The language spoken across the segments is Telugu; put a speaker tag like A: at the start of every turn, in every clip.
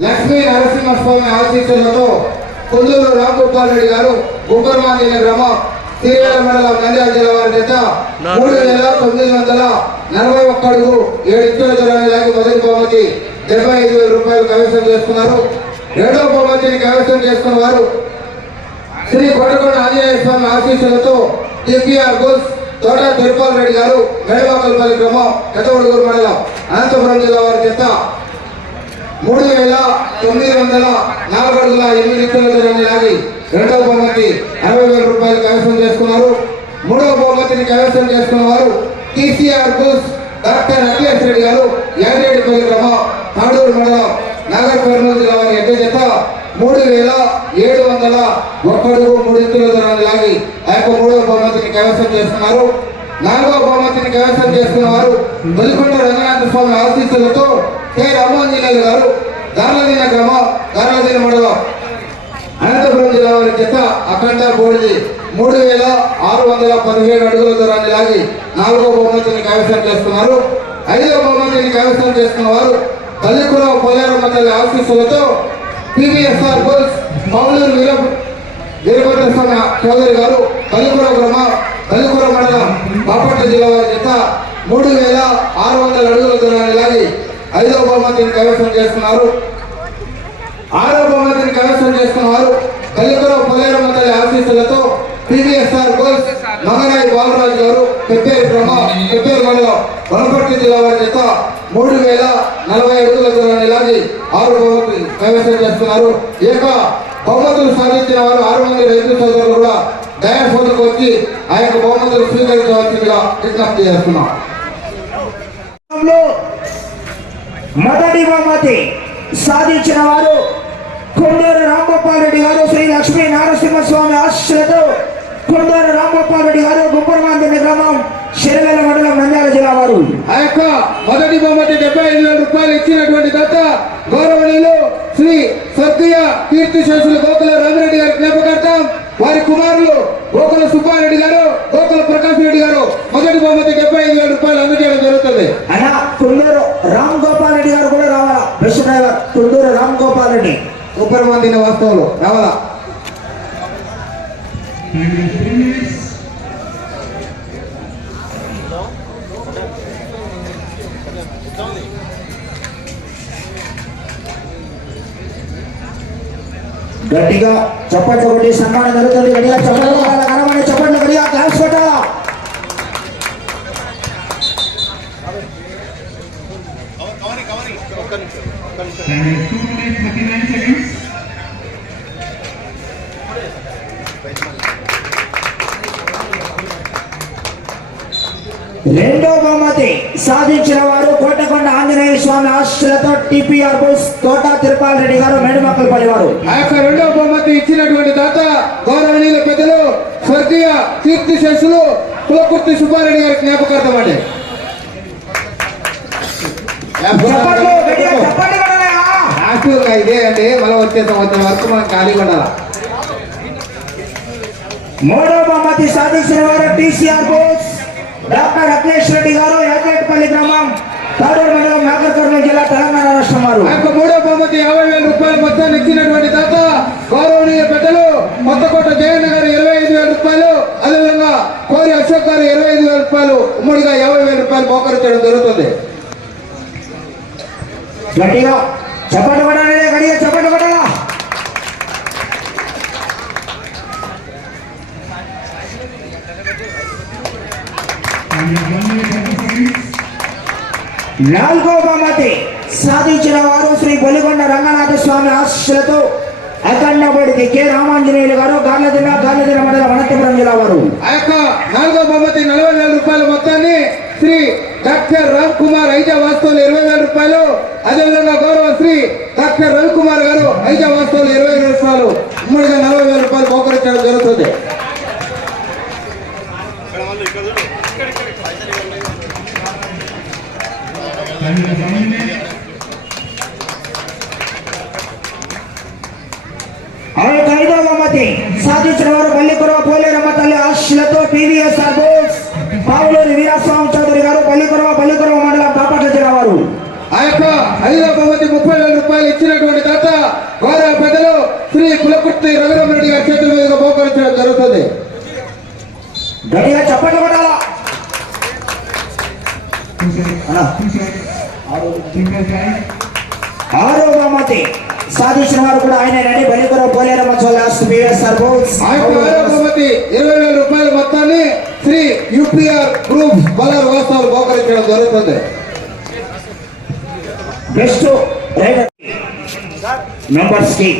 A: లక్ష్మీ నరసింహస్వామి ఆశీస్సులతో రామ్ గోపాల్ రెడ్డి గారు గుంపర్మాంజన గ్రామం శ్రీవేల మండలం నంద్యాల జిల్లా వారి చేత మూడు వేల తొమ్మిది వందల నలభై ఒక్క అడుగు ఏడు ఇచ్చిన జలానికి మొదటి బహుమతి డెబ్బై ఐదు వేల రూపాయలు కైవసం చేసుకున్నారు. రెండవ బహుమతిని కైవసం చేసుకున్న వారు శ్రీ కొట్టకొండ ఆంజనేయ స్వామి ఆశీస్సులతో టిపిఆర్ గోల్స్ తోట తిరుపాల్ రెడ్డి గారు మేడవాకల్పల్లి గ్రామం పెద్దవడుగురు మండలం అనంతపురం జిల్లా వారి చేత మూడు వేల తొమ్మిది వందల నాలుగు అడుగుల ఎనిమిది కిలోమీటర్లని లాగి రెండవ బహుమతి అరవై వేల రూపాయలు కైవసం చేసుకున్నారు. మూడవ బహుమతిని కైవసం చేసుకున్న వారు TCR bulls doctor Akhilesh Reddy garu Yadireddipalli గ్రామం తాడూరు మండలం నాగర్ కర్నూలు జిల్లా వారి ఎడ్డ చేత మూడు వేల ఏడు వందల ఒక్కడుగు మూడు ఇంచుల దూరాన్ని లాగి ఆ యొక్క మూడవ బహుమతిని కైవసం చేస్తున్నారు నాలుగవ బహుమతిని కైవసం చేసుకున్న వారు బలికొండ రంగనాథ స్వామి ఆశీస్సులతో కె. రామాంజనేయులు గారు దార్లదీన గ్రామం దార్లదీన మండలం. అనంతపురం జిల్లా వారి చేత అఖండ బోడిది మూడు వేల ఆరు వందల పదిహేడు అడుగుల దూరాన్ని లాగి నాలుగో బహుమతిని కైవసం చేస్తున్నారు ఐదో బహుమతిని కైవసం చేసుకున్న వారు పల్లికురావు పోలేరమ్మ తల్లి ఆశీస్సులతో పిబిఎస్ఆర్ బుల్స్ మౌలూరు వీర స్వామి చౌదరి గారు పల్లికురావు గ్రామ పల్లికురావు మండలం బాపట్ల జిల్లా వారి చేత మూడు వేల ఆరు వందల అడుగుల దూరాన్ని లాగి ఐదవ బహుమతిని కైవసం చేస్తున్నారు ఆరో బహుమతిని కైవసం చేస్తున్నారు వారు కల్లికరావు పొలేరమ్మ తల్లి ఆశీస్సులతో పివిఎస్ఆర్ గోల్స్ మగరాయి బాలరాజు గారు పెప్పేరు బ్రహ్మ పెప్పేరు మండలం వనపర్తి జిల్లా వారి చేత మూడు వేల నలభై అడుగుల దూరాన్ని లాగి ఆరు బహుమతి కైవసం చేస్తున్నారు ఈ యొక్క బహుమతులు సాధించిన వారు ఆరు మంది రైతు సోదరులు కూడా దయాసోదకు వచ్చి ఆ యొక్క బహుమతులు స్వీకరించవలసిందిగా విజ్ఞప్తి చేస్తున్నాం.
B: మొదటి బహుమతి సాధించిన వారు కొండూరు రాంగోపాల్ రెడ్డి గారు శ్రీ లక్ష్మీ నారసింహస్వామి ఆశీస్సులతో కొండూరు రాంగోపాల్ రెడ్డి గారు గుప్పరమాందిని గ్రామం శిరవేల మండలం నంద్యాల జిల్లా వారు.
A: ఆ యొక్క మొదటి బహుమతి డెబ్బై ఐదు వేల రూపాయలు ఇచ్చినటువంటి దత్త గౌరవనీయులు శ్రీ స్వర్గీయ కీర్తి శేషులు గోకుల రామిరెడ్డి గారి జ్ఞాపకార్థం వారి కుమారులు గోకుల సుబ్బారెడ్డి గారు గోకుల ప్రకాష్ రెడ్డి గారు మొదటి బహుమతి డెబ్బై ఐదు వేల రూపాయలు అందజేయడం జరుగుతుంది.
B: అలా కొండూరు రామ్ గోపాల్ రెడ్డి గారు కూడా రావాలా? Bus driver Konduru Ram Gopal Reddy.
A: Super మందిన వాస్తవులు. రావాలా?
B: గట్టిగా చప్పట్లు కొట్టి సన్మానం జరుగుతుంది గట్టిగా చప్పట్లు కొట్టాలా కనబడే చప్పట్లు గట్టిగా క్లాస్ కొట్టాలా? రెండో బహుమతి సాధించిన వారు కోటకొండ ఆంజనేయ స్వామి ఆశీస్సులతో టిపిఆర్ బోస్ తోట తిరుపాల్ రెడ్డి గారు మేడుమక్కలపల్లి వారు.
A: ఆ యొక్క రెండో బహుమతి ఇచ్చినటువంటి దాత గౌరవనీయుల పెద్దలు స్వర్గీయ కీర్తి శేషులు కులకుర్తి సుబ్బారెడ్డి గారి జ్ఞాపకార్థం అండి. ఇదే అండి. మళ్ళీ వచ్చే సంవత్సరం వరకు మనం ఖాళీగా ఉండాలి?
B: మూడో బహుమతి సాధించిన వారు టీసీఆర్ బోస్ డాక్టర్ అఖిలేష్ రెడ్డి గారు యాదరెడ్డిపల్లి గ్రామం తాడూరు మండలం నాగర్ కర్నూలు జిల్లా తెలంగాణ రాష్ట్రం వారు.
A: యొక్క మూడో బహుమతి యాభై వేల రూపాయలు మొత్తాన్ని ఇచ్చినటువంటి దాత గౌరవనీయ పెద్దలు కొత్తకోట జగన్ గారు ఇరవై ఐదు వేల రూపాయలు అదేవిధంగా కోరి అశోక్ గారు ఇరవై ఐదు వేల రూపాయలు ఉమ్మడిగా యాభై వేల రూపాయలు మోకరించడం జరుగుతుంది.
B: గట్టిగా చప్పట్లు కొట్టాలా? నాలుగో బహుమతి సాధించిన వారు శ్రీ బలికొండ రంగనాథ స్వామి ఆశీస్సులతో అఖండబడికి కె. రామాంజనేయులు గారు గార్లదిన గార్లదిన మండల అనంతపురం జిల్లా వారు.
A: ఆ యొక్క నాలుగో బహుమతి నలభై వేల రూపాయల మొత్తాన్ని శ్రీ డాక్టర్ రామ్ కుమార్ ఐజా వాస్తవులు ఇరవై వేల
B: ఐదవ బహుమతి సాధించిన వారు పల్లిపుర పోలేరమ్మ తల్లి ఆశీస్సులతో పివిఎస్ఆర్ బోస్ పావులూరి వీరాస్వామి చౌదరి గారు పల్లిపురవ పల్లిపురవ మండలం బాపట్ల జిల్లా వారు
A: ఆ యొక్క ఐదో బహుమతి ముప్పై వేల రూపాయలు ఇచ్చినటువంటి తాత గౌరవ పెద్దలు శ్రీ కులకుర్తి రఘురామరెడ్డి గారి చేతుల మీదుగా బహుకరించడం జరుగుతుంది
B: గట్టిగా చెప్పండి కొట్టాలా అన్నా. ఆరో బహుమతి సాధించిన వారు కూడా ఆయన నడి బలికర పోలేరమ్మ చోళాస్ బిఎస్ఆర్ బోల్స్
A: ఆ యొక్క ఆరో బహుమతి ఇరవై వేల రూపాయల మొత్తాన్ని శ్రీ యూపీఆర్ గ్రూప్ బలర్ వాస్తవాలు బహుకరించడం జరుగుతుంది.
B: బెస్ట్ మెంబర్స్కి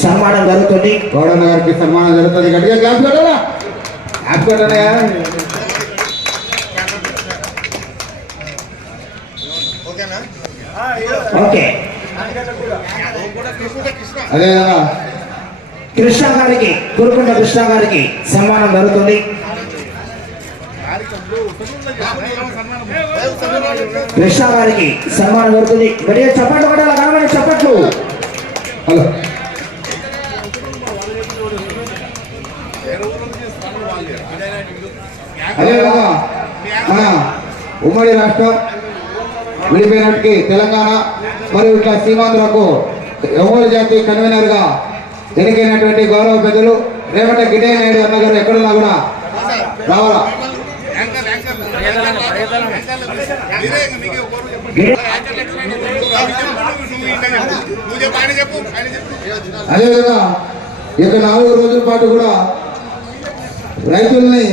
B: సన్మానం జరుగుతుంది.
A: గౌడన్న గారికి సన్మానం జరుగుతుంది. గట్టిగా క్లాప్ కొట్టాలా? క్లాప్ కొట్టానయా?
B: ఓకే.
A: అదేవిధంగా
B: కృష్ణ గారికి కురుకుంట కృష్ణ గారికి సన్మానం జరుగుతుంది. కృష్ణ గారికి సన్మానం జరుగుతుంది. గట్టిగా చప్పట్లు కూడా కనబడి చప్పట్లు.
A: హలో. అదేవిధంగా మన ఉమ్మడి రాష్ట్రం విడిపోయినట్టుకి తెలంగాణ మరియు ఇట్లా సీమాంధ్రకు ఒంగోలు జాతి కన్వీనర్గా ఎన్నికైనటువంటి గౌరవ పెద్దలు రేవట గిటే నాయుడు అన్నగారు ఎక్కడున్నా కూడా రావాలా? అదేవిధంగా ఇక నాలుగు రోజుల పాటు కూడా రైతుల్ని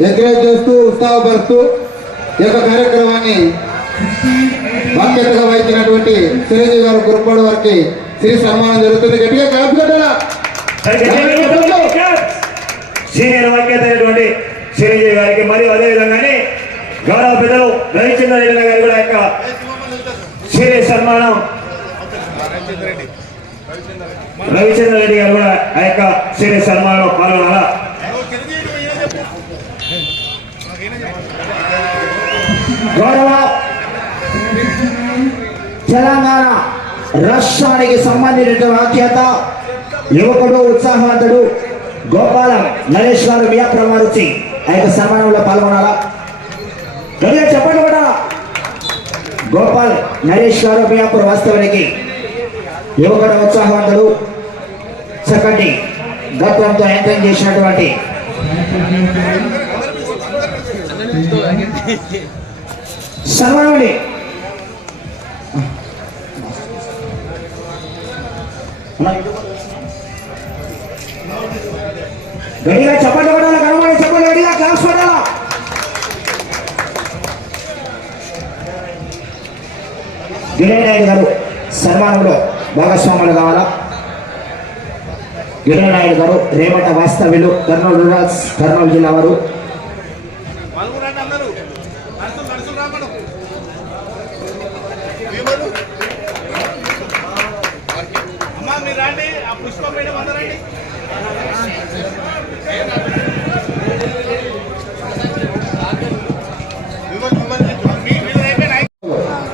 A: ఎంకరేజ్ చేస్తూ ఉత్సాహపరుస్తూ ఈ యొక్క కార్యక్రమాన్ని బాధ్యతగా వహించినటువంటి చిరంజీవి గారు గురుపాడు వారికి శ్రీ సన్మానం జరుగుతుంది. గట్టిగా క్లాప్ కొట్టాలా?
C: సీనియర్ చిరంజీవి గారికి మరియు అదేవిధంగానే గౌరవ పెద్దలు రవిచంద్ర రెడ్డి గారి కూడా యొక్క సీనియర్ సన్మానం రవిచంద్ర రెడ్డి గారు కూడా ఆ యొక్క సీనియర్ సన్మానంలో పాల్గొనాలా?
B: గౌరవ తెలంగాణ రాష్ట్రానికి సంబంధించిన ఆఖ్యాత యువకుడు ఉత్సాహవంతుడు గోపాలం నరేష్ గారు మియాప్రం వారు వచ్చి ఆ యొక్క సన్మానంలో పాల్గొనాలా? చెప్పండి కూడా. గోపాల్ నరేష్ గారు మియాపూర్ వాస్తవానికి యువకుడు ఉత్సాహవంతుడు చక్కటి గత్వంతో ఎంకరేజ్ చేసినటువంటి సన్మానం గడిగా చప్పట్లు కొట్టాలా కనబడి చెప్పండి గడిగా క్లాస్ పడాలా గిరినాయుడు గారు సన్మానంలో భాగస్వాములు కావాలా? గిరినాయుడు గారు రేమట వాస్తవ్యులు కర్నూలు రూరల్స్ కర్నూలు జిల్లా వారు.